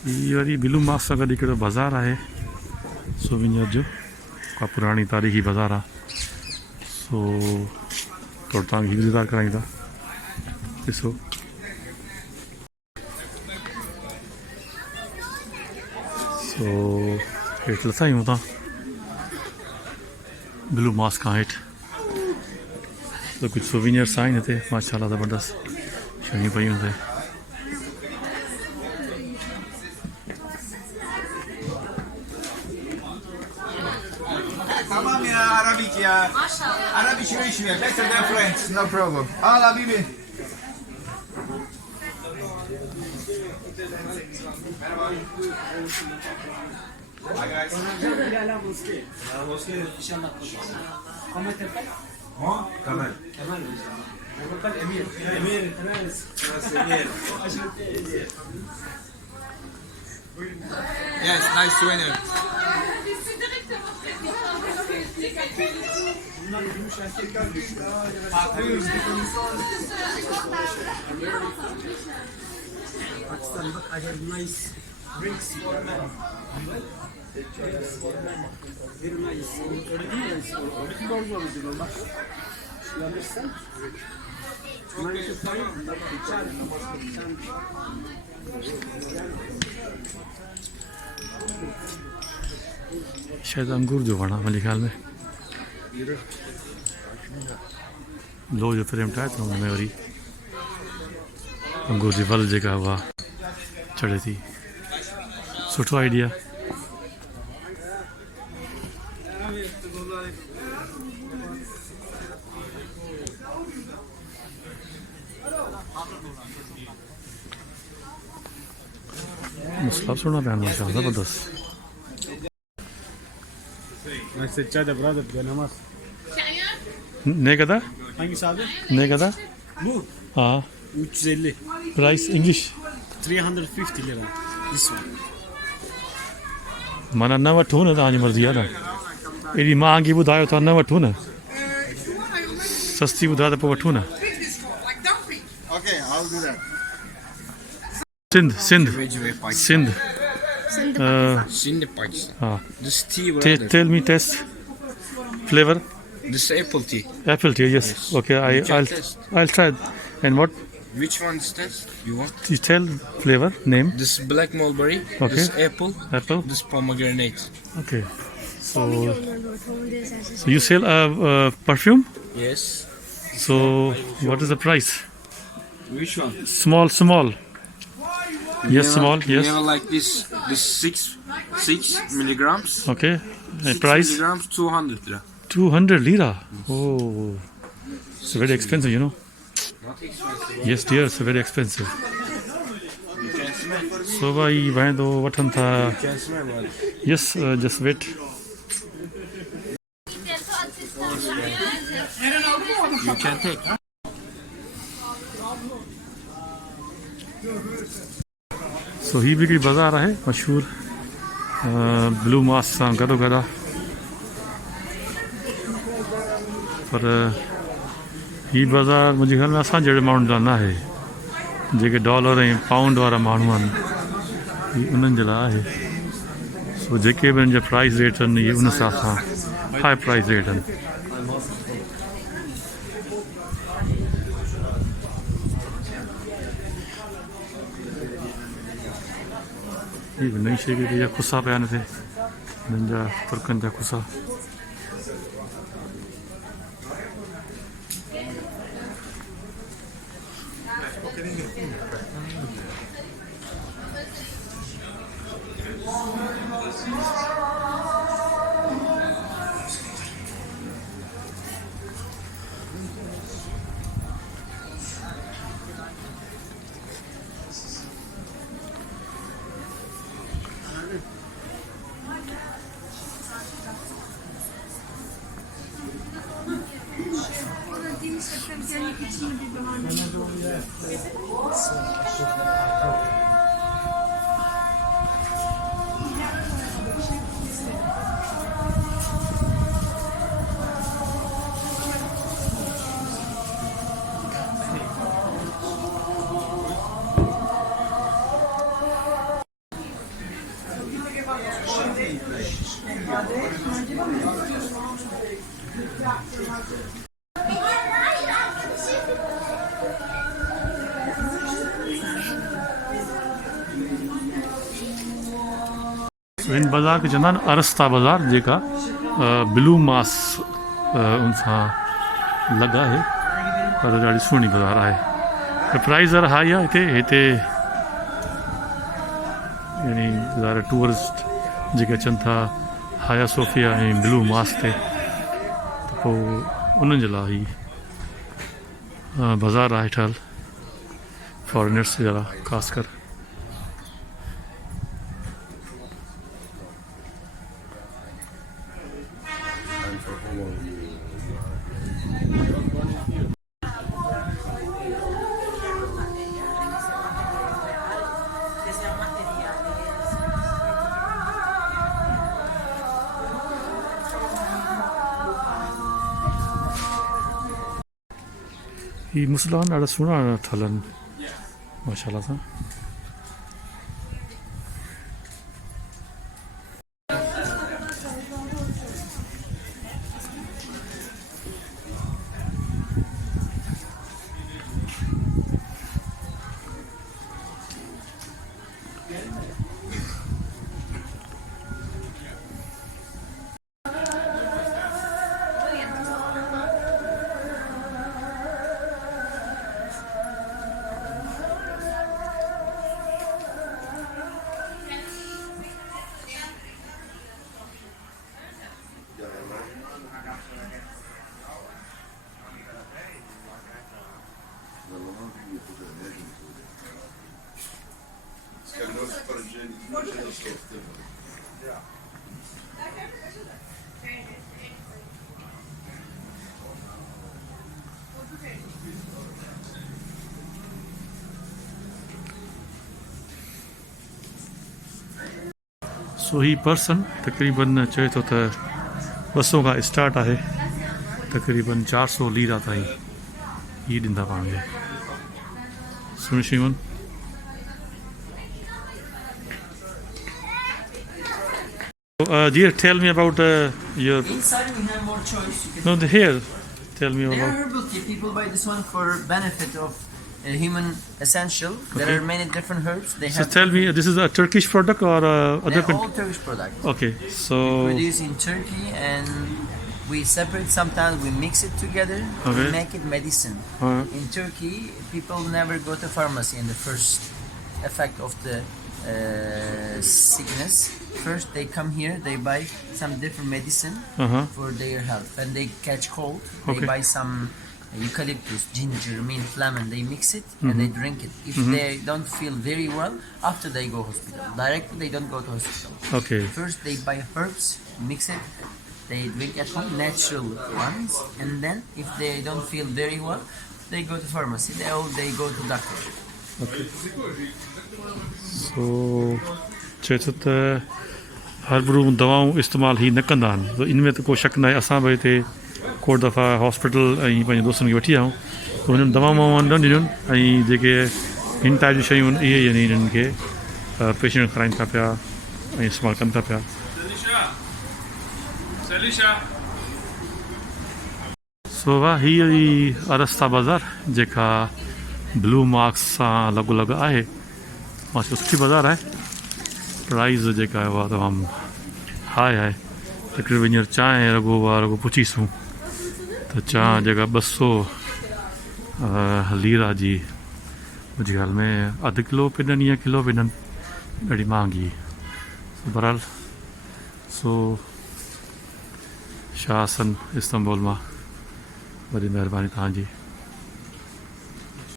ये वारी बिलू मास सां गॾु हिकिड़ो बाज़ार आहे सोविनियर जो, का पुरानी तारीख़ी बाज़ार आहे। सो थोरो तव्हांखे इंतज़ारु कराईंदा, ॾिसो। सो हेठि लथा आहियूं था बिलू मास खां हेठि। तो कुछ सोविनियर्स आहिनि हिते माशाल्लाह ज़बरदस्त शयूं पयूं हिते। Tamam ya, Arabik ya. Arabic rich ya, better than French, no problem. Al habibi. Hi guys. Kamal. Yes, nice to meet you. Pakistan, look, I have nice drinks for men. Very nice. Original. You understand? 95, like the charge. शायद अंगूर जो वणा मुंहिंजे ख्याल में लो जो frame ठाहे थो हुनमें वरी अंगूर जी वल जेका उहा चढ़े थी। सुठो आइडिया। मुस्लाब सुनना पिया माशाल्लाह ज़बरदस्त। Seccade brother, namaz. Ne kadar? Hangisi abi? Ne kadar? Bu हाँ 350. Price English 350 lira. This one. माना न वठूं न तव्हांजी मर्ज़ी आहे न। एॾी महांगी ॿुधायो था न वठूं न, सस्ती ॿुधायो त पोइ वठूं न। Okay, I'll do that. Sindh Sindh Sindh Şimdi Pakistan. हाँ This tea brother. Tell me test flavour This apple tea. Apple tea yes okay I'll try and what Which one is this? You want? you tell flavor name This black mulberry. Okay. This apple. apple This pomegranate. okay so you sell perfume Yes. so what is the price Which one? small yes small You yes have like this. This 6 milligrams. okay 6 price milligrams 200 lira. 200 lira oh it's very expensive you know Not expensive. yes dear it's very expensive You can smell. so भाई वैंदो वठन था You can smell brother. yes just wait You can take. सो ही भी हिकिड़ी बाज़ार आहे मशहूर blue मास सां गॾो गॾु आहे पर ही बाज़ार मुंहिंजे ख़्याल में असां जहिड़े माण्हुनि जा न आहे जेके डॉलर ऐं पाउंड वारा माण्हू आहिनि ही उन्हनि जे लाइ आहे सो जेके बि हिन जा प्राइस रेट आहिनि इहे उन हिसाब सां हाई प्राइस रेट आहिनि ही बि नई शइ इहा खुसा पिया आहिनि हिते हिननि जा तुर्कनि जा खुसा हिन बाज़ार खे चवंदा आहिनि अरस्ता बाज़ार, जेका ब्लू मास उन सां लॻ आहे, पर ॾाढी सुहिणी बाज़ार आहे। प्राइस ज़रा हाई आहे हिते यानी ज़ारा टूरिस्ट जेके अचनि था हाया सोफिया ऐं ब्लू मास ते, त पोइ उन्हनि जे लाइ ही बाज़ार आहे ठहियलु फॉरेनर्स जे लाइ ख़ासि कर। ही मुसलमान ॾाढा सुहिणा ठहियल आहिनि माशाल्लाह सां। सो ही पर्सन तकरीबन चए तो 200 का स्टार्ट है, तकरीबन 400 लीरा ताईं ही ॾींदा पाण खे सुहिणी शयूं। Dear, tell me about your. Inside we have more choice. You can No, here. Tell me There about. are herbal tea. People buy this one for benefit of human essential. There Okay. are many different herbs. They So have. tell me, this is a Turkish product or other They're country? all Turkish products. Okay, so Produced in Turkey, and we separate. Sometimes we mix it together. Okay. We make it medicine. In Turkey, people never go to pharmacy in the first effect of the sickness. First, they come here. They buy some different medicine for their health. When they catch cold, they Okay. buy some eucalyptus, ginger, mint, lemon. They mix it and they drink it. If they don't feel very well, after they go hospital. Directly, they don't go to hospital. okay, First, they buy herbs, mix it. They drink at home, natural ones, and then if they don't feel very well, they go to pharmacy. They go to doctor. okay. So चए थो त हर्बरू दवाऊं इस्तेमालु ही न कंदा आहिनि, त इन में त को शक न आहे। असां बि हिते को दफ़ा हॉस्पिटल ऐं पंहिंजे दोस्तनि खे वठी आहियूं, त हुननि दवाऊं न ॾिनियूं ऐं जेके हिन टाइप जी शयूं आहिनि इहे यानी हिननि खे पेशेंट कराइनि था पिया ऐं इस्तेमालु कनि था पिया। सो वाह, हीअ ई अरस्ता बाज़ार जेका ब्लू मार्क्स सां लॻो आहे, मां सुठी बाज़ार आहे। प्राइस जेका आहे उहा तमामु हाई आहे। तकरीबन हींअर चांहि रुगो पुछीसूं त चांहि जेका 200 लीरा जी मुंहिंजे ख़्याल में अधु किलो पिए ॾियनि या किलो पिए ॾियनि, ॾाढी महांगी। बहरहाल सो शाह सन इस्तंबुल मां वॾी महिरबानी तव्हांजी।